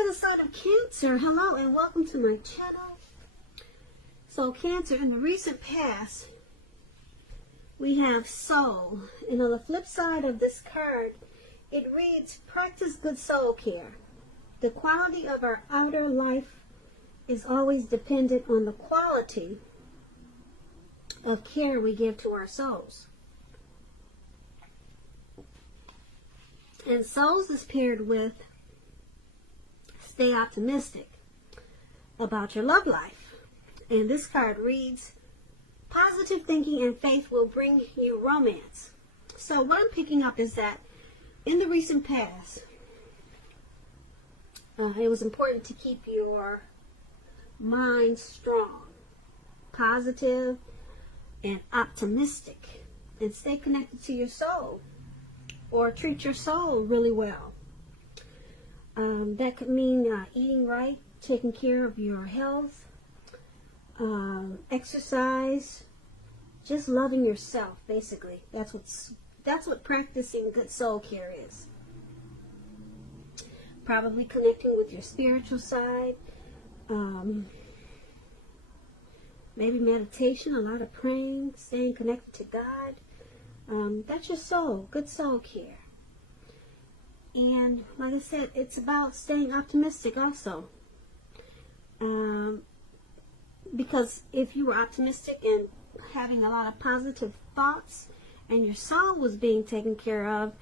by the side of Cancer, hello and welcome to my channel. So Cancer, in the recent past, we have soul. And on the flip side of this card, it reads, practice good soul care. The quality of our outer life is always dependent on the quality of care we give to our souls. And souls is paired with stay optimistic about your love life. And this card reads, positive thinking and faith will bring you romance. So what I'm picking up is that in the recent past, it was important to keep your mind strong, positive, and optimistic, and stay connected to your soul, or treat your soul really well. That could mean eating right, taking care of your health, exercise, just loving yourself, basically. That's what practicing good soul care is. Probably connecting with your spiritual side, maybe meditation, a lot of praying, staying connected to God. That's your soul, good soul care. And like I said, it's about staying optimistic also. Because if you were optimistic and having a lot of positive thoughts and your soul was being taken care of,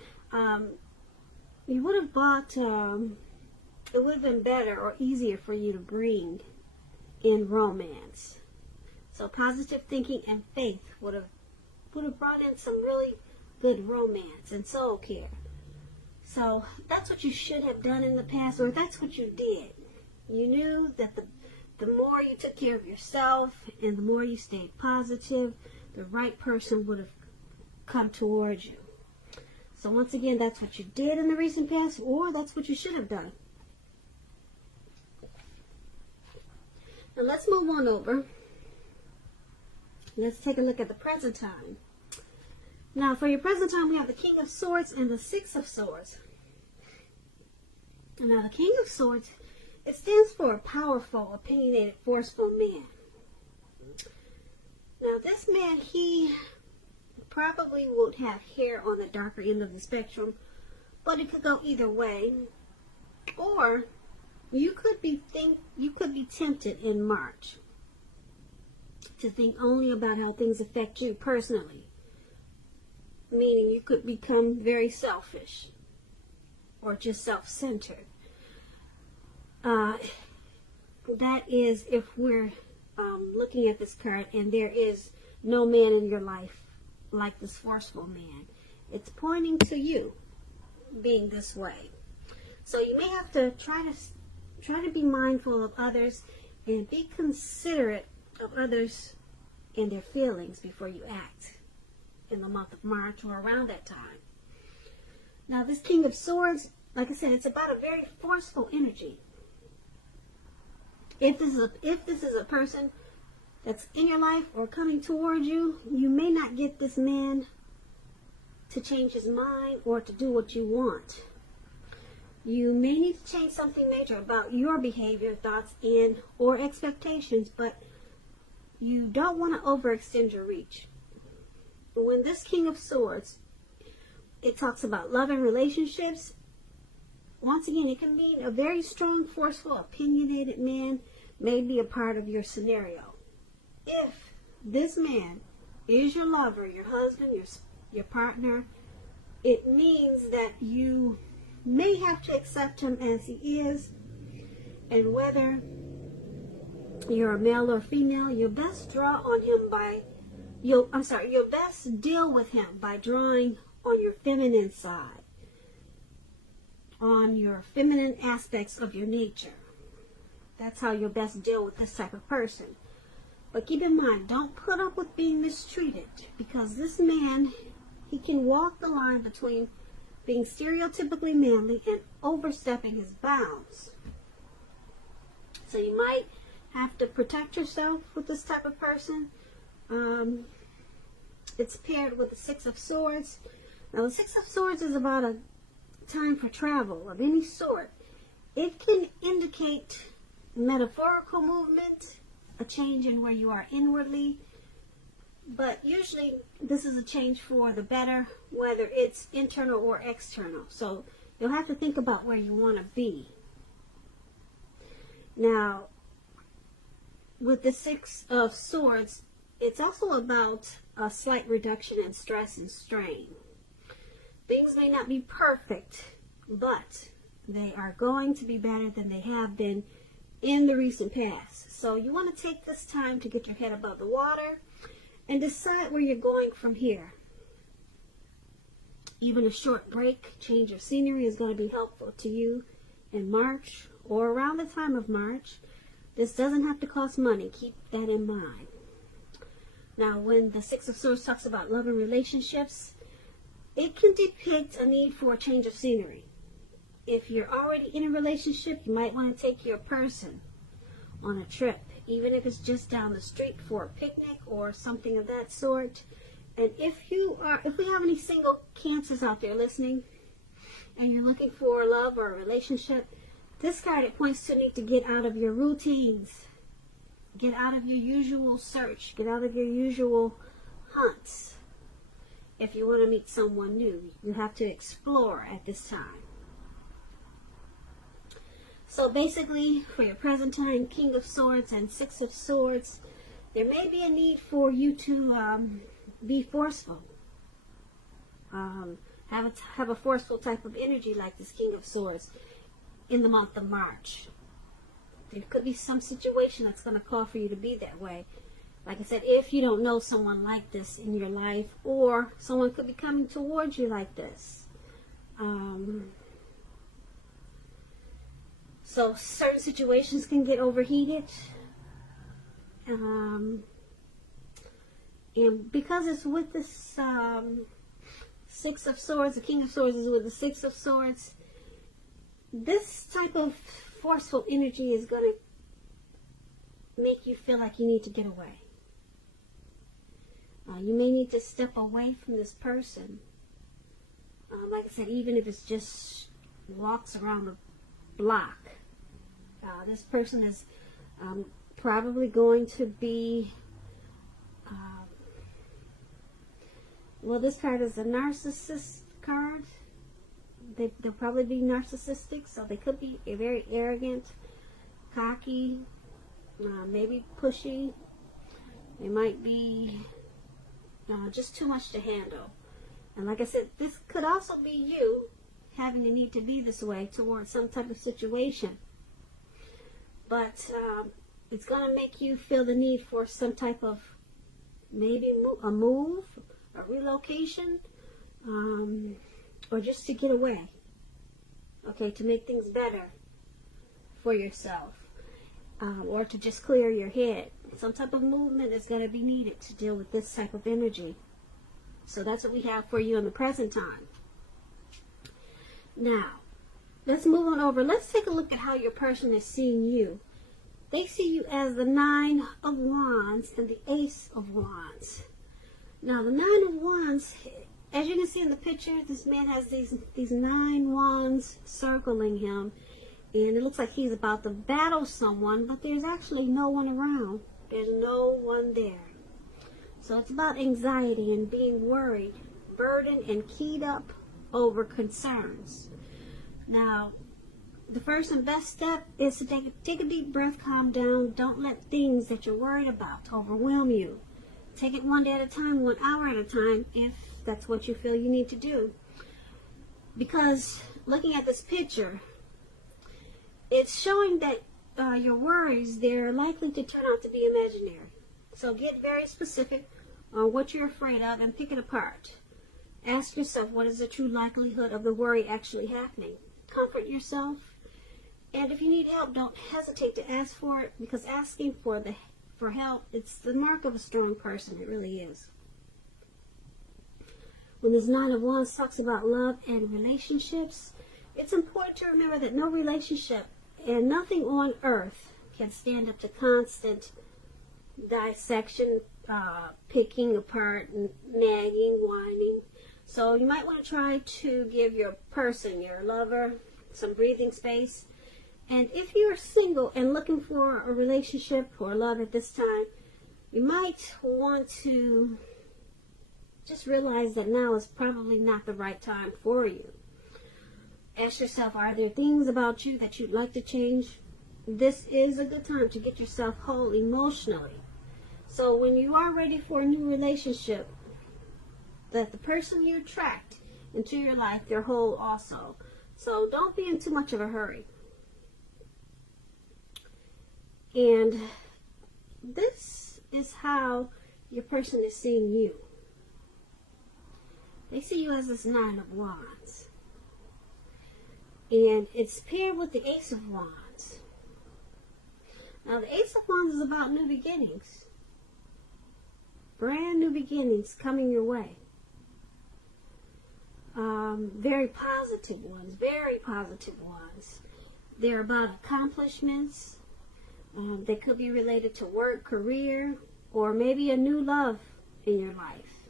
you would have bought, it would have been better or easier for you to bring in romance. So positive thinking and faith would have brought in some really good romance and soul care. So that's what you should have done in the past, or that's what you did. You knew that the more you took care of yourself and the more you stayed positive, the right person would have come towards you. So once again, that's what you did in the recent past, or that's what you should have done. Now let's move on over. Let's take a look at the present time. Now for your present time, we have the King of Swords and the Six of Swords. Now the King of Swords, it stands for a powerful, opinionated, forceful man. Now this man, he probably would have hair on the darker end of the spectrum, but it could go either way. Or you could be tempted in March to think only about how things affect you personally. Meaning you could become very selfish or just self-centered. That is if we're looking at this card and there is no man in your life like this forceful man. It's pointing to you being this way. So you may have to try to be mindful of others and be considerate of others and their feelings before you act in the month of March or around that time. Now this King of Swords, like I said, it's about a very forceful energy. If this is a person that's in your life or coming towards you, you may not get this man to change his mind or to do what you want. You may need to change something major about your behavior, thoughts, and or expectations, but you don't want to overextend your reach. When this King of Swords, it talks about love and relationships. Once again, it can mean a very strong, forceful, opinionated man may be a part of your scenario. If this man is your lover, your husband, your partner, it means that you may have to accept him as he is, and whether you're a male or female, you'll best draw on him you'll best deal with him by drawing on your feminine side, on your feminine aspects of your nature. That's how you'll best deal with this type of person. But keep in mind, don't put up with being mistreated, because this man, he can walk the line between being stereotypically manly and overstepping his bounds. So you might have to protect yourself with this type of person. It's paired with the Six of Swords. Now the Six of Swords is about a time for travel of any sort. It can indicate metaphorical movement, a change in where you are inwardly, but usually this is a change for the better, whether it's internal or external. So you'll have to think about where you want to be. Now, with the Six of Swords, it's also about a slight reduction in stress and strain. Things may not be perfect, but they are going to be better than they have been in the recent past. So you want to take this time to get your head above the water and decide where you're going from here. Even a short break, change of scenery is going to be helpful to you in March or around the time of March. This doesn't have to cost money. Keep that in mind. Now, when the Six of Swords talks about love and relationships, it can depict a need for a change of scenery. If you're already in a relationship, you might want to take your person on a trip, even if it's just down the street for a picnic or something of that sort. And if we have any single Cancers out there listening, and you're looking for love or a relationship, this card, it points to a need to get out of your routines, get out of your usual search, get out of your usual hunts. If you want to meet someone new, you have to explore at this time. So basically, for your present time, King of Swords and Six of Swords, there may be a need for you to be forceful. Have a forceful type of energy like this King of Swords in the month of March. There could be some situation that's going to call for you to be that way. Like I said, if you don't know someone like this in your life, or someone could be coming towards you like this. So certain situations can get overheated. And because it's with this Six of Swords, the King of Swords is with the Six of Swords, this type of forceful energy is going to make you feel like you need to get away. You may need to step away from this person. Like I said, even if it's just walks around the block. This person is probably going to be, well, this card is a narcissist card. They'll probably be narcissistic, so they could be very arrogant, cocky, maybe pushy. They might be just too much to handle. And like I said, this could also be you having the need to be this way towards some type of situation. But it's going to make you feel the need for some type of maybe a move, a relocation, or just to get away. Okay, to make things better for yourself. Or to just clear your head. Some type of movement is going to be needed to deal with this type of energy. So that's what we have for you in the present time. Now, let's move on over. Let's take a look at how your person is seeing you. They see you as the Nine of Wands and the Ace of Wands. Now, the Nine of Wands, as you can see in the picture, this man has these 9 wands circling him. And it looks like he's about to battle someone, but there's actually no one around. There's no one there. So it's about anxiety and being worried, burdened, and keyed up over concerns. Now, the first and best step is to take a deep breath, calm down. Don't let things that you're worried about overwhelm you. Take it one day at a time, 1 hour at a time, if that's what you feel you need to do. Because looking at this picture, it's showing that your worries, they're likely to turn out to be imaginary. So get very specific on what you're afraid of and pick it apart. Ask yourself, what is the true likelihood of the worry actually happening? Comfort yourself. And if you need help, don't hesitate to ask for it, because asking for help, it's the mark of a strong person. It really is. When this Nine of Wands talks about love and relationships, it's important to remember that no relationship and nothing on earth can stand up to constant dissection, picking apart, nagging, whining. So you might want to try to give your person, your lover, some breathing space And if you're single and looking for a relationship or love at this time, you might want to just realize that now is probably not the right time for you. Ask yourself, are there things about you that you'd like to change? This is a good time to get yourself whole emotionally. So when you are ready for a new relationship, that the person you attract into your life, they're whole also. So don't be in too much of a hurry. And this is how your person is seeing you. They see you as this Nine of Wands. And it's paired with the Ace of Wands. Now the Ace of Wands is about new beginnings. Brand new beginnings coming your way. Very positive ones. Very positive ones. They're about accomplishments. They could be related to work, career, or maybe a new love in your life.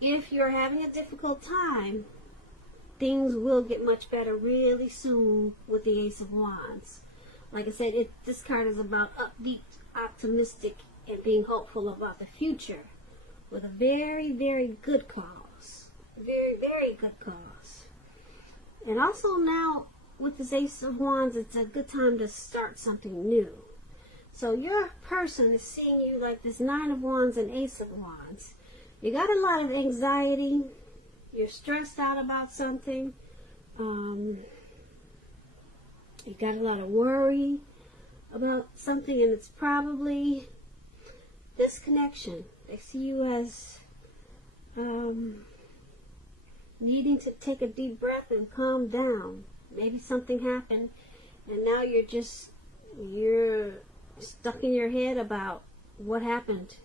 If you're having a difficult time, things will get much better really soon with the Ace of Wands. Like I said, this card is about upbeat, optimistic, and being hopeful about the future with a very, very good cause. Very, very good cause. And also now, with this Ace of Wands, it's a good time to start something new. So your person is seeing you like this Nine of Wands and Ace of Wands. You got a lot of anxiety. You're stressed out about something. You got a lot of worry about something, and it's probably this connection. They see you as needing to take a deep breath and calm down. Maybe something happened, and now you're stuck in your head about what happened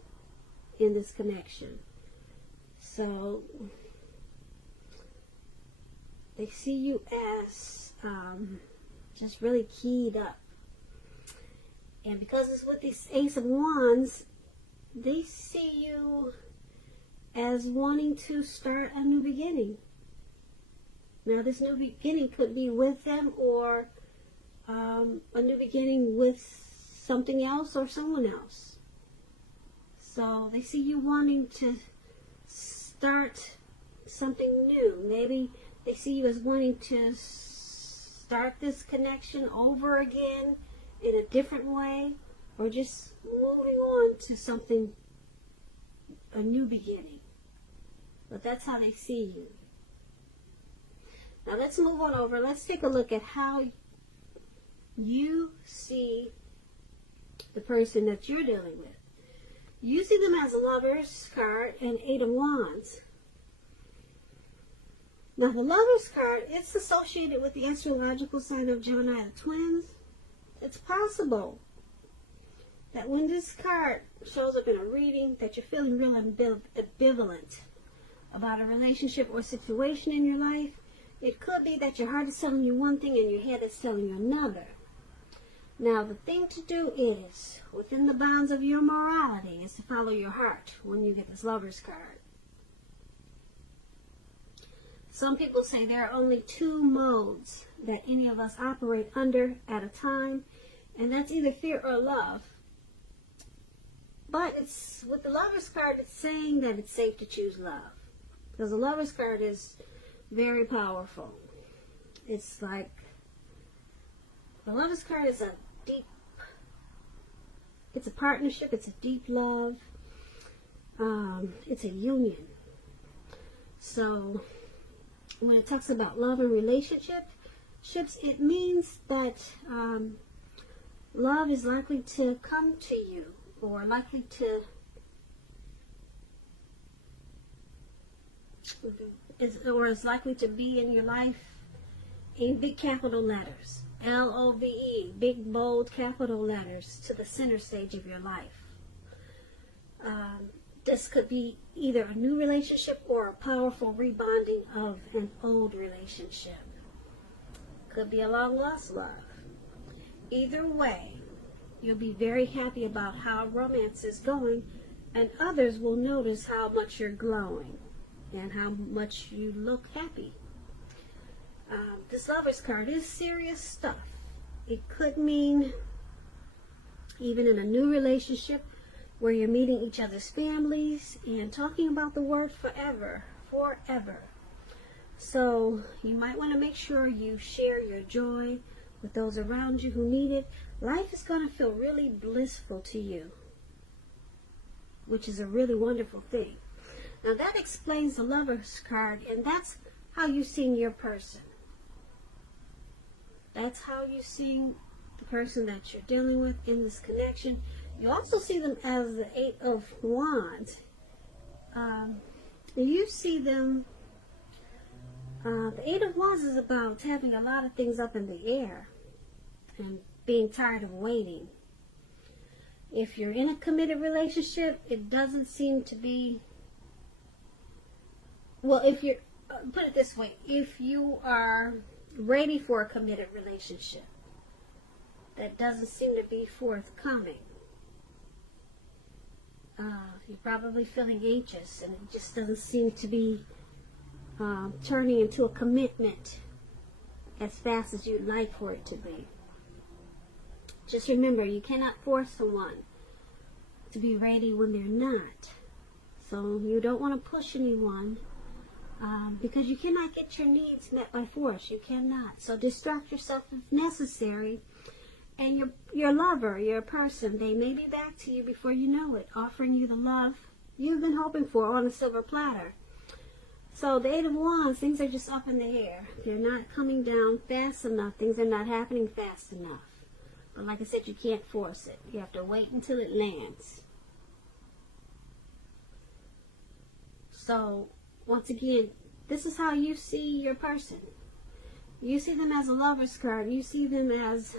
in this connection. So they see you as just really keyed up. And because it's with this Ace of Wands, they see you as wanting to start a new beginning. Now, this new beginning could be with them, or a new beginning with something else or someone else. So they see you wanting to start something new. Maybe they see you as wanting to start this connection over again in a different way, or just moving on to something, a new beginning. But that's how they see you. Now let's move on over. Let's take a look at how you see the person that you're dealing with. You see them as a Lover's card and Eight of Wands. Now the Lover's card, it's associated with the astrological sign of Gemini, the twins. It's possible that when this card shows up in a reading that you're feeling real ambivalent about a relationship or situation in your life. It could be that your heart is telling you one thing and your head is telling you another. Now, the thing to do is, within the bounds of your morality, is to follow your heart when you get this Lover's card. Some people say there are only two modes that any of us operate under at a time, and that's either fear or love. But it's with the Lover's card, it's saying that it's safe to choose love. Because the Lover's card is very powerful. It's like, the Lover's card is it's a partnership, it's a deep love, it's a union. So when it talks about love and relationships, it means that love is likely to come to you, or likely to is likely to be in your life in big capital letters. L-O-V-E, big, bold, capital letters to the center stage of your life. This could be either a new relationship or a powerful rebonding of an old relationship. Could be a long-lost love. Either way, you'll be very happy about how romance is going, and others will notice how much you're glowing and how much you look happy. This Lovers card is serious stuff. It could mean even in a new relationship where you're meeting each other's families and talking about the word forever. So you might want to make sure you share your joy with those around you who need it. Life is going to feel really blissful to you, which is a really wonderful thing. Now that explains the Lovers card, and that's how you see your person. That's how you see the person that you're dealing with in this connection. You also see them as the Eight of Wands. You see them, the Eight of Wands is about having a lot of things up in the air and being tired of waiting. If you're in a committed relationship, it doesn't seem to be, well, if you're, put it this way, if you are ready for a committed relationship, that doesn't seem to be forthcoming. You're probably feeling anxious, and it just doesn't seem to be turning into a commitment as fast as you'd like for it to be. Just remember, you cannot force someone to be ready when they're not. So you don't want to push anyone because you cannot get your needs met by force. You cannot. So distract yourself if necessary. And your lover, your person, they may be back to you before you know it, offering you the love you've been hoping for on a silver platter. So the Eight of Wands, things are just up in the air. They're not coming down fast enough. Things are not happening fast enough. But like I said, you can't force it. You have to wait until it lands. So, once again, this is how you see your person. You see them as a Lover's card. You see them as,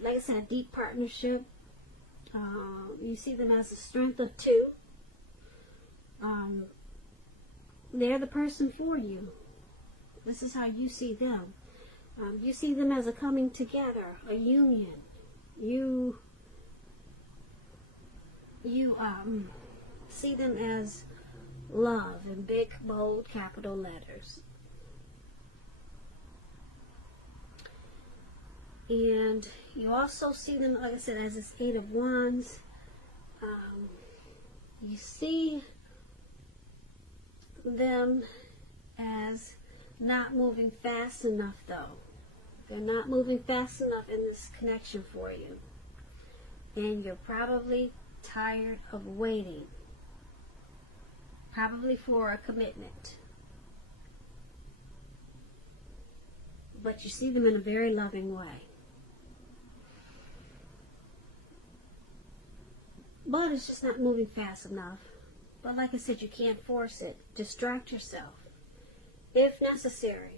like I said, a deep partnership. You see them as a strength of two. They're the person for you. This is how you see them. You see them as a coming together, a union. You see them as love in big, bold, capital letters. And you also see them, like I said, as this Eight of Wands. You see them as not moving fast enough, though. They're not moving fast enough in this connection for you. And you're probably tired of waiting. Probably for a commitment. But you see them in a very loving way. But it's just not moving fast enough. But like I said, you can't force it. Distract yourself if necessary.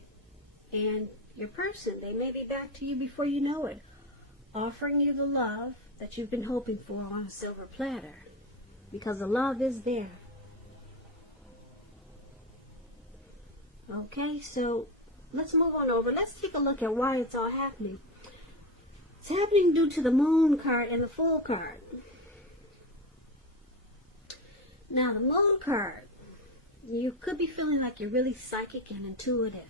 And your person, they may be back to you before you know it, offering you the love that you've been hoping for on a silver platter. Because the love is there. Okay, so let's move on over. Let's take a look at why it's all happening. It's happening due to the Moon card and the Fool card. Now, the Moon card, you could be feeling like you're really psychic and intuitive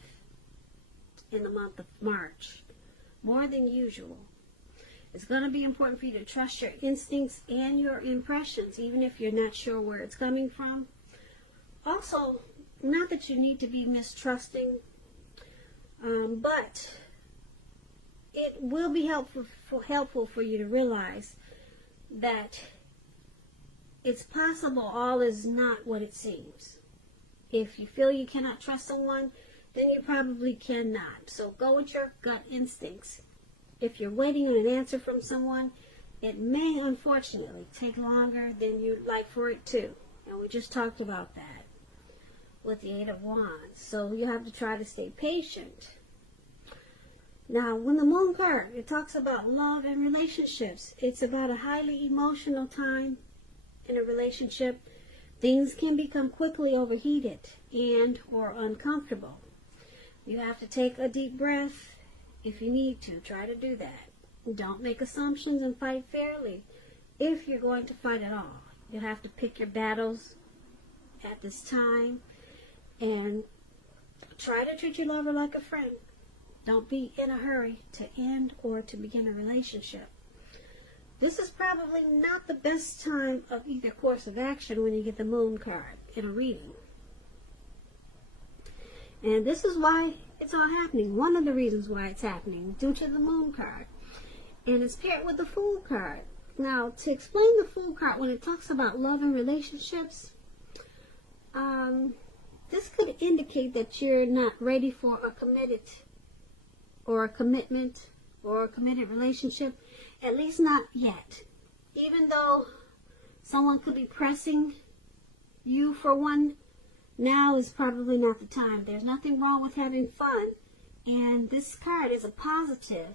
in the month of March, more than usual. It's going to be important for you to trust your instincts and your impressions, even if you're not sure where it's coming from. Also, not that you need to be mistrusting, but it will be helpful for you to realize that it's possible all is not what it seems. If you feel you cannot trust someone, then you probably cannot. So go with your gut instincts. If you're waiting on an answer from someone, it may unfortunately take longer than you'd like for it to. And we just talked about that with the Eight of Wands. So you have to try to stay patient. Now, when the Moon card, it talks about love and relationships. It's about a highly emotional time in a relationship. Things can become quickly overheated and or uncomfortable. You have to take a deep breath if you need to. Try to do that. Don't make assumptions and fight fairly if you're going to fight at all. You'll have to pick your battles at this time. And Try to treat your lover like a friend. Don't be in a hurry to end or to begin a relationship. This is probably not the best time of either course of action when you get the moon card in a reading. And this is why it's all happening. One of the reasons why it's happening, due to the moon card. And it's paired with the Fool card. Now, to explain the Fool card, when it talks about love and relationships, this could indicate that you're not ready for a committed or a commitment or a committed relationship, at least not yet. Even though someone could be pressing you for one, now is probably not the time. There's nothing wrong with having fun, and this card is a positive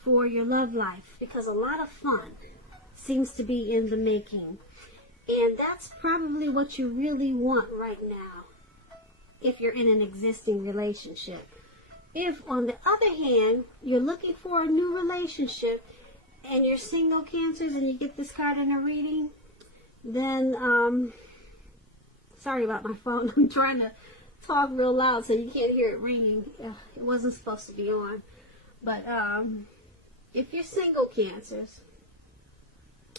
for your love life because a lot of fun seems to be in the making. And that's probably what you really want right now if you're in an existing relationship. If, on the other hand, you're looking for a new relationship and you're single, Cancers, and you get this card in a reading, then, sorry about my phone. I'm trying to talk real loud so you can't hear it ringing. It wasn't supposed to be on. But if you're single, Cancers,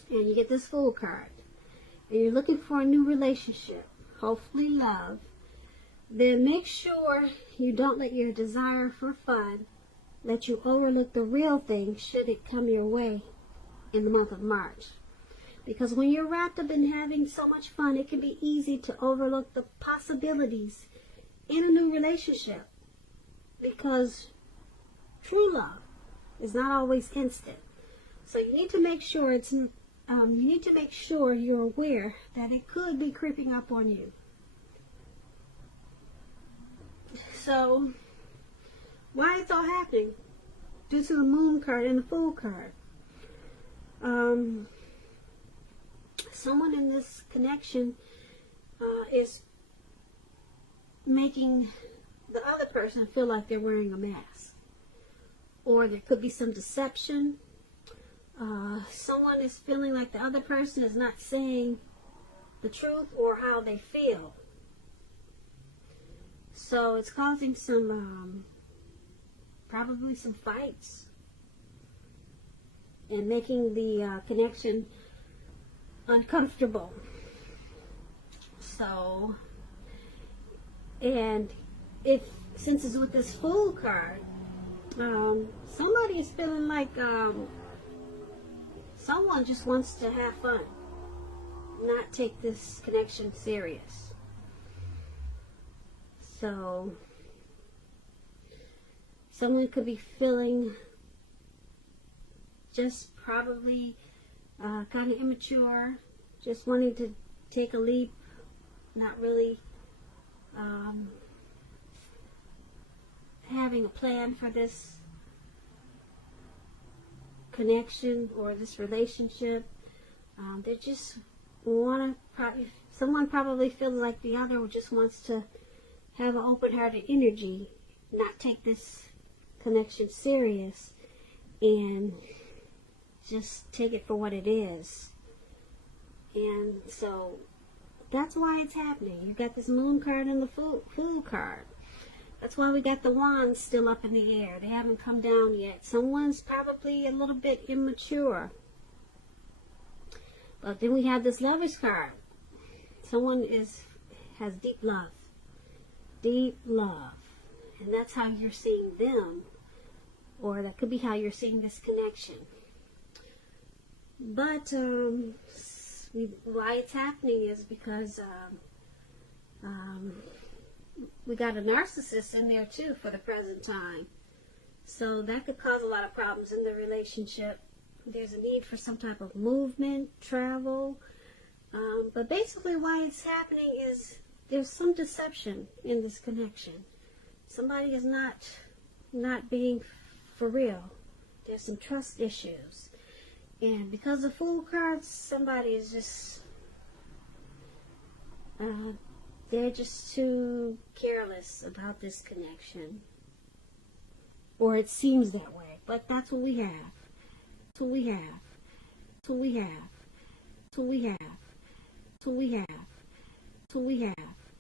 and you get this Fool card, and you're looking for a new relationship, hopefully love, then make sure you don't let your desire for fun let you overlook the real thing should it come your way in the month of March. Because when you're wrapped up in having so much fun, it can be easy to overlook the possibilities in a new relationship. Because true love is not always instant. So you need to make sure you're aware that it could be creeping up on you. So, why it's all happening? Due to the Moon card and the Fool card. Someone in this connection is making the other person feel like they're wearing a mask. Or there could be some deception. Someone is feeling like the other person is not saying the truth or how they feel. So it's causing some, probably some fights and making the connection uncomfortable. So, and since it's with this Fool card, somebody is feeling like someone just wants to have fun, not take this connection serious. So, someone could be feeling just probably kind of immature, just wanting to take a leap, not really having a plan for this connection or this relationship. They just want to, someone probably feels like the other just wants to have an open-hearted energy, not take this connection serious, and just take it for what it is. And so that's why it's happening. You got this Moon card and the Fool card. That's why we got the wands still up in the air. They haven't come down yet. Someone's probably a little bit immature. But then we have this Lovers card. Someone has deep love. Deep love. And that's how you're seeing them. Or that could be how you're seeing this connection. But why it's happening is because we got a narcissist in there too for the present time. So that could cause a lot of problems in the relationship. There's a need for some type of movement, travel. But basically why it's happening is there's some deception in this connection. Somebody is not being for real. There's some trust issues. And because of Fool cards, somebody is just, they're just too careless about this connection. Or it seems that way. But that's what we have. That's what we have. That's what we have. That's what we have. That's what we have. That's what we have.